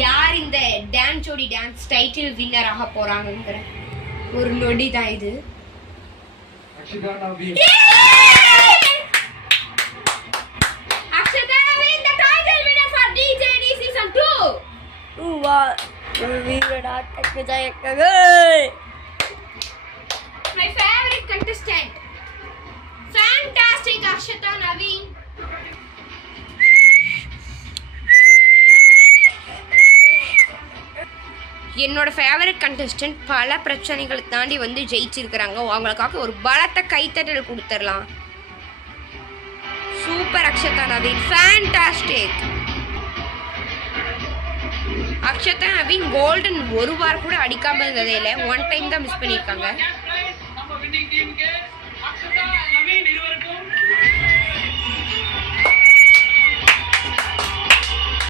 யார் இந்த டான்ஸ் ஜோடி டான்ஸ் டைட்டில் வின்னர் ஆக போறாங்கங்கிற ஒரு நொடி தான் இது. Akshata Naveen the title winner for DJD season 2. My favorite contestant. Fantastic Akshata Naveen. என்னோட ஃபேவரட் கண்டஸ்டன்ட் பல பிரச்சனைகளை தாண்டி வந்து ஜெயிச்சிருக்கிறாங்க. அவங்களுக்காக ஒரு பலத்த கைத்தட்டல் கொடுத்துடலாம். Super Akshata Naveen, fantastic. Akshata Naveen golden ஒரு வாரம் கூட அடிக்காம இருந்ததே இல்லை, ஒன் டைம் தான் மிஸ் பண்ணியிருக்காங்க.